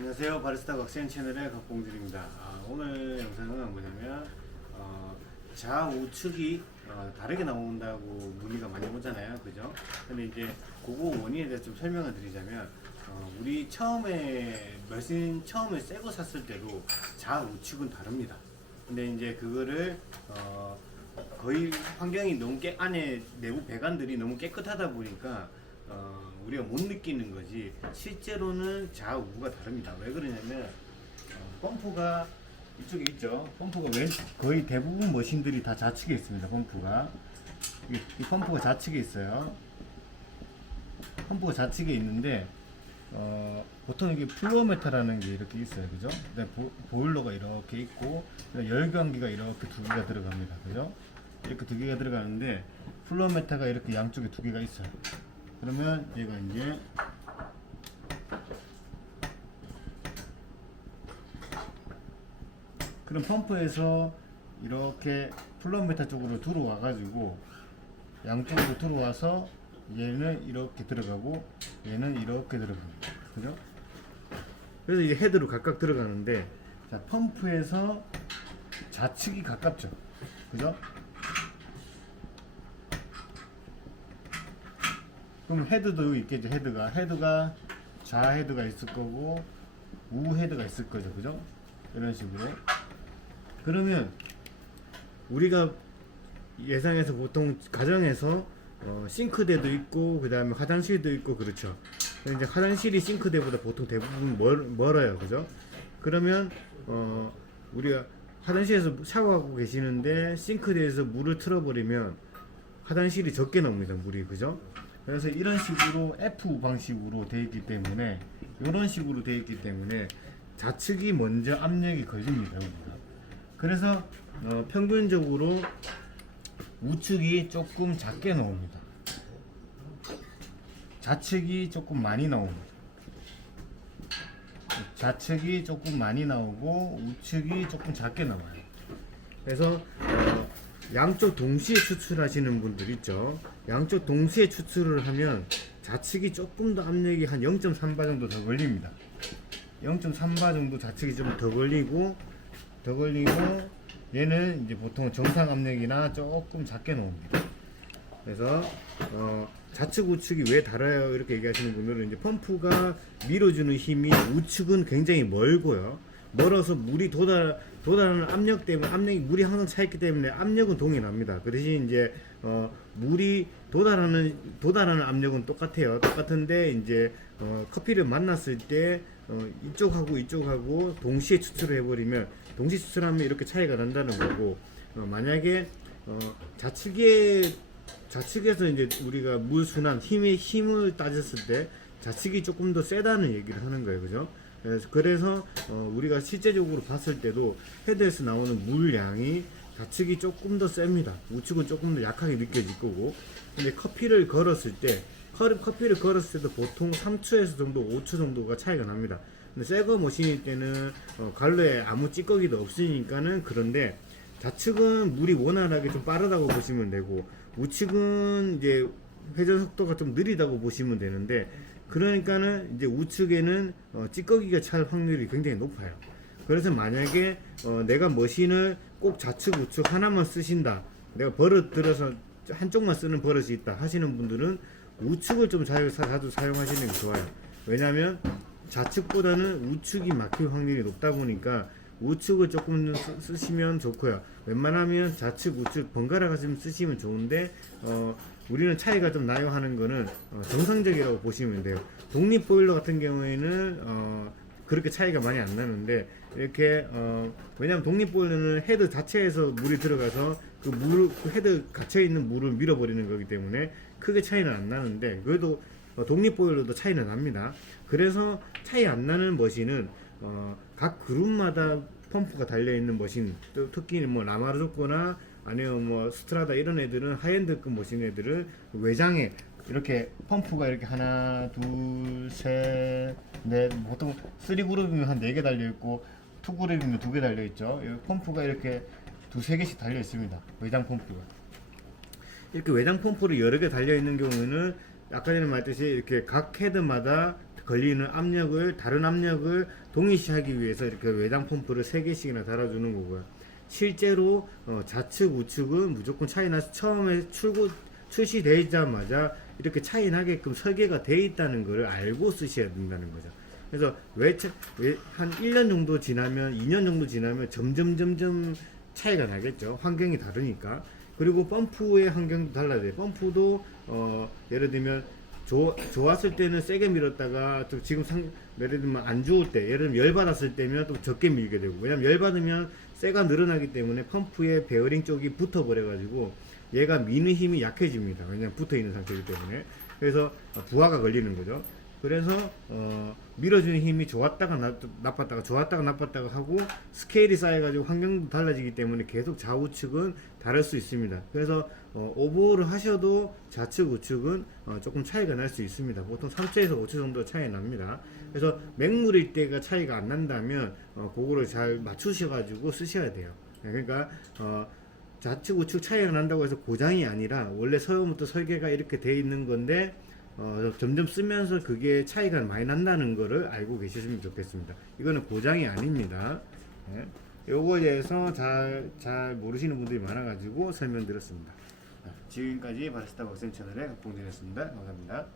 안녕하세요. 바리스타 박시현 채널의 박봉준입니다. 오늘 영상은 뭐냐면 좌우측이 다르게 나온다고 문의가 많이 오잖아요, 그죠? 근데 이제 그거 원인에 대해서 좀 설명을 드리자면 우리 머신 처음에 새 거 샀을 때도 좌우측은 다릅니다. 근데 이제 그거를 거의 환경이 너무 안에 내부 배관들이 너무 깨끗하다 보니까 우리가 못 느끼는 거지, 실제로는 좌우가 다릅니다. 왜 그러냐면 펌프가 이쪽에 있죠. 펌프가 거의 대부분 머신들이 다 좌측에 있습니다. 이 펌프가 좌측에 있어요. 펌프가 좌측에 있는데 보통 이게 플로우메타라는 게 이렇게 있어요, 그죠? 보일러가 이렇게 있고 열감기가 이렇게 두 개가 들어갑니다, 그죠? 이렇게 두 개가 들어가는데 플로우메타가 이렇게 양쪽에 두 개가 있어요. 그러면 얘가 이제 그럼 펌프에서 이렇게 플로우메타 쪽으로 들어와 가지고 양쪽으로 들어와서 얘는 이렇게 들어가고 얘는 이렇게 들어갑니다, 그죠? 그래서 이게 헤드로 각각 들어가는데, 자, 펌프에서 좌측이 가깝죠, 그죠? 그럼 헤드도 있겠죠. 헤드가 좌헤드가 있을 거고 우헤드가 있을 거죠, 그죠? 이런 식으로. 그러면 우리가 예상해서 보통 가정에서 싱크대도 있고 그 다음에 화장실도 있고, 그렇죠. 이제 화장실이 싱크대보다 보통 대부분 멀어요, 그죠? 그러면 우리가 화장실에서 샤워하고 계시는데 싱크대에서 물을 틀어버리면 화장실이 적게 나옵니다, 물이, 그죠? 그래서 이런 식으로 F 방식으로 되어 있기 때문에, 이런 식으로 되어 있기 때문에 좌측이 먼저 압력이 걸립니다, 여기가. 그래서 평균적으로 우측이 조금 작게 나옵니다. 좌측이 조금 많이 나옵니다. 좌측이 조금 많이 나오고 우측이 조금 작게 나와요. 그래서 양쪽 동시에 추출하시는 분들 있죠. 양쪽 동시에 추출을 하면 좌측이 조금 더 압력이 한 0.3바 정도 더 걸립니다. 0.3바 정도 좌측이 좀 더 걸리고 얘는 이제 보통 정상 압력이나 조금 작게 나옵니다. 그래서 좌측 우측이 왜 달라요 이렇게 얘기하시는 분들은, 이제 펌프가 밀어주는 힘이 우측은 굉장히 멀고요. 멀어서 물이 도달하는 압력 때문에 물이 항상 차 있기 때문에 압력은 동일합니다. 그 대신 이제 물이 도달하는 압력은 똑같은데 이제 커피를 만났을 때 이쪽하고 동시에 추출을 해버리면, 동시에 추출하면 이렇게 차이가 난다는 거고, 만약에 좌측에서 이제 우리가 물 순환 힘을 따졌을 때 좌측이 조금 더 세다는 얘기를 하는 거예요, 그죠? 그래서 우리가 실제적으로 봤을 때도 헤드에서 나오는 물량이 좌측이 조금 더 셉니다. 우측은 조금 더 약하게 느껴질 거고. 근데 커피를 걸었을 때도 보통 3초에서 정도 5초 정도가 차이가 납니다. 근데 새거 머신일 때는 갈로에 아무 찌꺼기도 없으니까는, 그런데 좌측은 물이 원활하게 좀 빠르다고 보시면 되고 우측은 이제 회전 속도가 좀 느리다고 보시면 되는데, 그러니까는 이제 우측에는 찌꺼기가 찰 확률이 굉장히 높아요. 그래서 만약에 내가 머신을 꼭 좌측 우측 하나만 쓰신다, 내가 버릇 들어서 한쪽만 쓰는 버릇이 있다 하시는 분들은 우측을 좀 자주 사용하시는 게 좋아요. 왜냐하면 좌측보다는 우측이 막힐 확률이 높다 보니까 우측을 조금 쓰시면 좋고요. 웬만하면 좌측 우측 번갈아 가지고 쓰시면 좋은데, 우리는 차이가 좀 나요 하는 거는 정상적이라고 보시면 돼요. 독립 보일러 같은 경우에는 그렇게 차이가 많이 안 나는데, 이렇게 왜냐면 독립 보일러는 헤드 자체에서 물이 들어가서 그 헤드 갇혀 있는 물을 밀어버리는 거기 때문에 크게 차이는 안 나는데, 그래도 독립 보일러도 차이는 납니다. 그래서 차이 안 나는 머신은 각 그룹마다 펌프가 달려 있는 머신, 특히 뭐 라마르조코나 아니면 뭐 스트라다 이런 애들은 하이엔드급 머신 애들을 외장에 이렇게 펌프가 이렇게 하나, 둘, 셋, 넷, 보통 3그룹이면 한 4개 달려 있고 2그룹이면 2개 달려 있죠. 펌프가 이렇게 2-3개씩 달려 있습니다. 외장 펌프가. 이렇게 외장 펌프를 여러 개 달려 있는 경우에는 아까 전에 말했듯이 이렇게 각 헤드마다 걸리는 압력을 다른 압력을 동일시하기 위해서 이렇게 외장 펌프를 3개씩이나 달아주는 거고요. 실제로 좌측 우측은 무조건 차이 나서 처음에 출시되자마자 이렇게 차이 나게끔 설계가 돼 있다는 것을 알고 쓰셔야 된다는 거죠. 그래서 한 1년 정도 지나면 2년 정도 지나면 점점 차이가 나겠죠. 환경이 다르니까. 그리고 펌프의 환경도 달라져요. 펌프도 예를 들면 좋았을 때는 세게 밀었다가 또 지금 예를 들면 안 좋을 때, 예를 들면 열 받았을 때면 또 적게 밀게 되고, 왜냐면 열 받으면 쇠가 늘어나기 때문에 펌프의 베어링 쪽이 붙어 버려 가지고 얘가 미는 힘이 약해집니다. 왜냐면 붙어 있는 상태이기 때문에. 그래서 부하가 걸리는 거죠. 그래서 밀어주는 힘이 좋았다가 나빴다가 좋았다가 나빴다가 하고 스케일이 쌓여가지고 환경도 달라지기 때문에 계속 좌우측은 다를 수 있습니다. 그래서 오버홀을 하셔도 좌측 우측은 조금 차이가 날 수 있습니다. 보통 3초에서 5초 정도 차이 납니다. 그래서 맹물일 때가 차이가 안 난다면 그거를 잘 맞추셔가지고 쓰셔야 돼요. 그러니까 좌측 우측 차이가 난다고 해서 고장이 아니라 원래 처음부터 설계가 이렇게 돼 있는 건데 점점 쓰면서 그게 차이가 많이 난다는 거를 알고 계셨으면 좋겠습니다. 이거는 고장이 아닙니다. 네. 요거에 대해서 잘 모르시는 분들이 많아가지고 설명드렸습니다. 지금까지 바리스타 박쌤 채널의 박봉진이었습니다. 감사합니다.